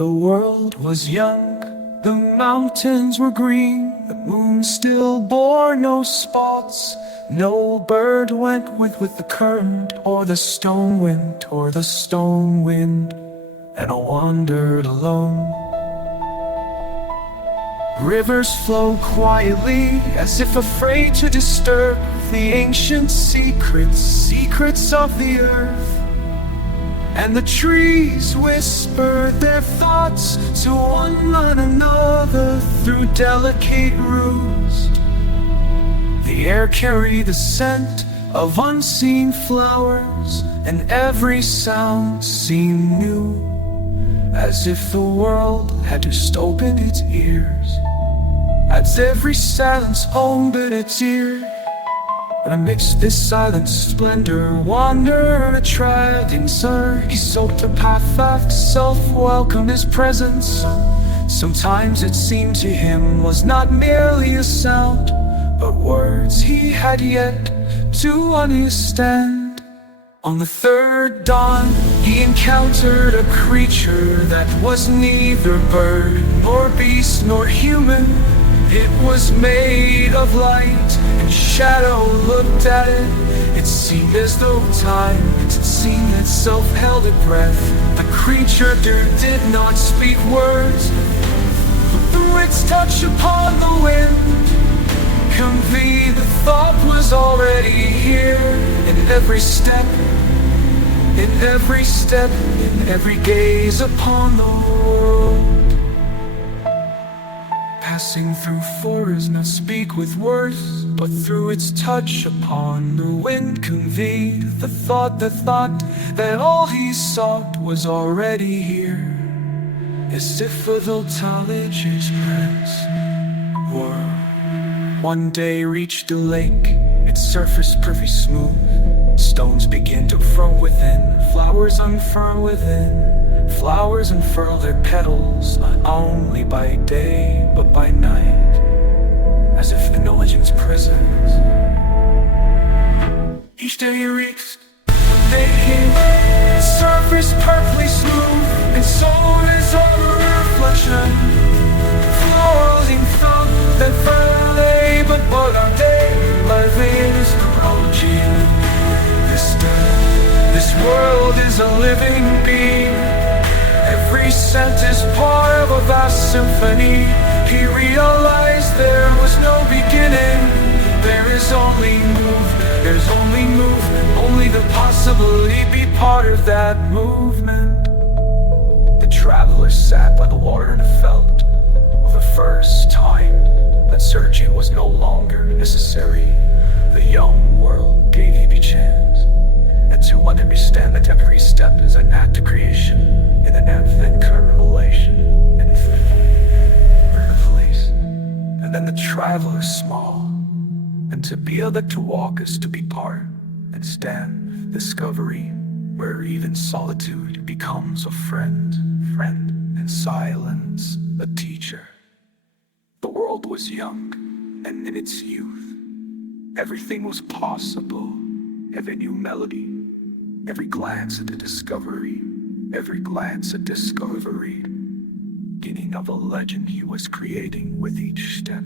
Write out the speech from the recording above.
The world was young, the mountains were green, the moon still bore no spots. No bird went with the current, or the stone wind, and I wandered alone. Rivers flow quietly, as if afraid to disturb the ancient secrets of the earth. And the trees whisper their thoughts to one another through delicate roots. The air carried the scent of unseen flowers, and every sound seemed new, as if the world had just opened its ears, as every silence opened its ear. And amidst this silent splendor wandered a treading sir. He sought the path of self-welcomed his presence. Sometimes it seemed to him was not merely a sound, but words he had yet to understand. On the third dawn, he encountered a creature that was neither bird, nor beast, nor human. It was made of light, and shadow looked at it. It seemed as though time had seen itself held a breath. The creature did not speak words, but through its touch upon the wind, conveyed the thought was already here. In every step, in every gaze upon the world. Passing through forests, not speak with words, but through its touch upon the wind, conveyed the thought that all he sought was already here. As if a knowledge express world. One day reached a lake, its surface perfectly smooth. Stones begin to grow within, flowers unfurl within. Flowers unfurl their petals, not only by day, but by night, as if acknowledging its presence. Each day he reached, naked, surface perfectly smooth, and soul is all a reflection. Floating thought that Friday, but what are they? Life is approaching. This world is a living being. Every scent is part of a vast symphony. He realized there was no beginning. There is only movement, only the possibility be part of that movement. The traveler sat by the water and felt, for the first time, that searching was no longer necessary. The young world gave him a chance, and to understand that every step is an act of creation, in an infinite revelation, and then the traveler is small, and to be able to walk is to be part, and stand discovery, where even solitude becomes a friend, and silence a teacher. The world was young, and in its youth, everything was possible. Every new melody, every glance at the discovery, beginning of a legend he was creating with each step.